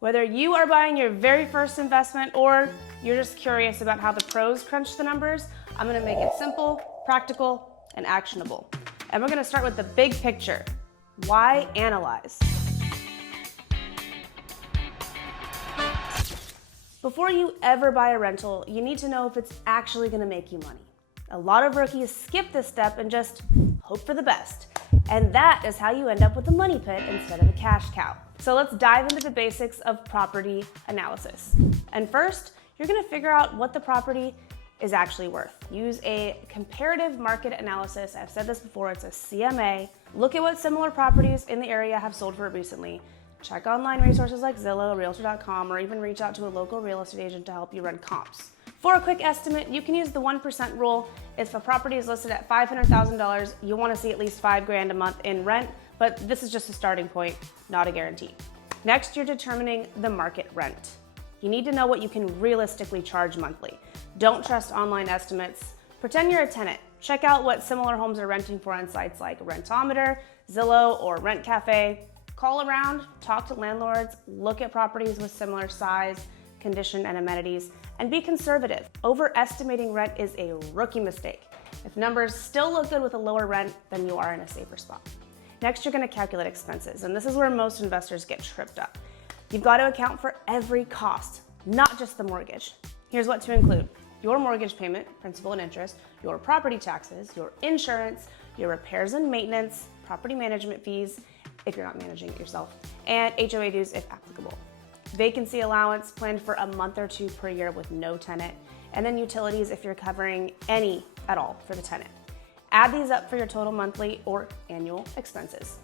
Whether you are buying your very first investment or you're just curious about how the pros crunch the numbers, I'm gonna make it simple, practical, and actionable. And we're gonna start with the big picture. Why analyze? Before you ever buy a rental, you need to know if it's actually gonna make you money. A lot of rookies skip this step and just hope for the best. And that is how you end up with a money pit instead of a cash cow. So let's dive into the basics of property analysis. And first, you're gonna figure out what the property is actually worth. Use a comparative market analysis. I've said this before, it's a CMA. Look at what similar properties in the area have sold for recently. Check online resources like Zillow, Realtor.com, or even reach out to a local real estate agent to help you run comps. For a quick estimate, you can use the 1% rule. If a property is listed at $500,000, you want to see at least $5,000 a month in rent, but this is just a starting point, not a guarantee. Next, you're determining the market rent. You need to know what you can realistically charge monthly. Don't trust online estimates. Pretend you're a tenant. Check out what similar homes are renting for on sites like Rentometer, Zillow, or Rent Cafe. Call around, talk to landlords, look at properties with similar size, condition, and amenities, and be conservative. Overestimating rent is a rookie mistake. If numbers still look good with a lower rent, then you are in a safer spot. Next, you're gonna calculate expenses, and this is where most investors get tripped up. You've got to account for every cost, not just the mortgage. Here's what to include: your mortgage payment, principal and interest, your property taxes, your insurance, your repairs and maintenance, property management fees, if you're not managing it yourself, and HOA dues if applicable. Vacancy allowance planned for a month or two per year with no tenant, and then utilities if you're covering any at all for the tenant. Add these up for your total monthly or annual expenses.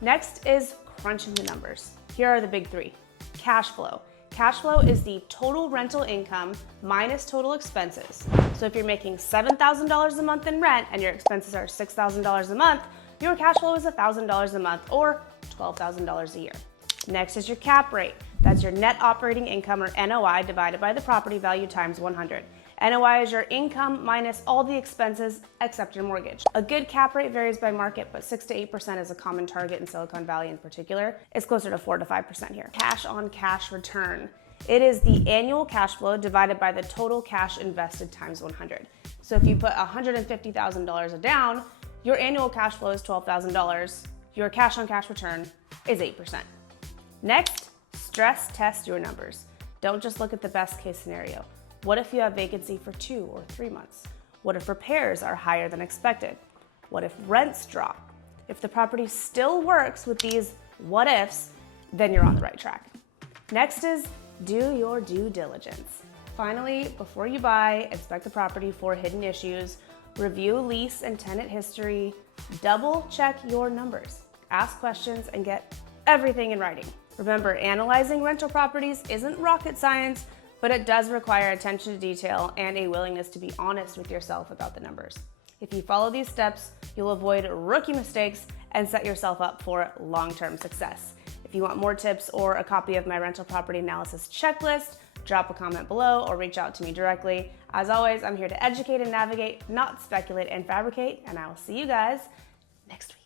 Next is crunching the numbers. Here are the big three. Cash flow. Cash flow is the total rental income minus total expenses. So if you're making $7,000 a month in rent and your expenses are $6,000 a month, your cash flow is $1,000 a month or $12,000 a year. Next is your cap rate. That's your net operating income, or NOI, divided by the property value times 100. NOI is your income minus all the expenses except your mortgage. A good cap rate varies by market, but 6 to 8% is a common target in Silicon Valley in particular. It's closer to 4 to 5% here. Cash on cash return. It is the annual cash flow divided by the total cash invested times 100. So if you put $150,000 down, your annual cash flow is $12,000. Your cash on cash return is 8%. Next, stress test your numbers. Don't just look at the best case scenario. What if you have vacancy for 2 or 3 months? What if repairs are higher than expected? What if rents drop? If the property still works with these what ifs, then you're on the right track. Next is do your due diligence. Finally, before you buy, inspect the property for hidden issues, review lease and tenant history, double check your numbers, ask questions, and get everything in writing. Remember, analyzing rental properties isn't rocket science, but it does require attention to detail and a willingness to be honest with yourself about the numbers. If you follow these steps, you'll avoid rookie mistakes and set yourself up for long-term success. If you want more tips or a copy of my rental property analysis checklist, drop a comment below or reach out to me directly. As always, I'm here to educate and navigate, not speculate and fabricate, and I will see you guys next week.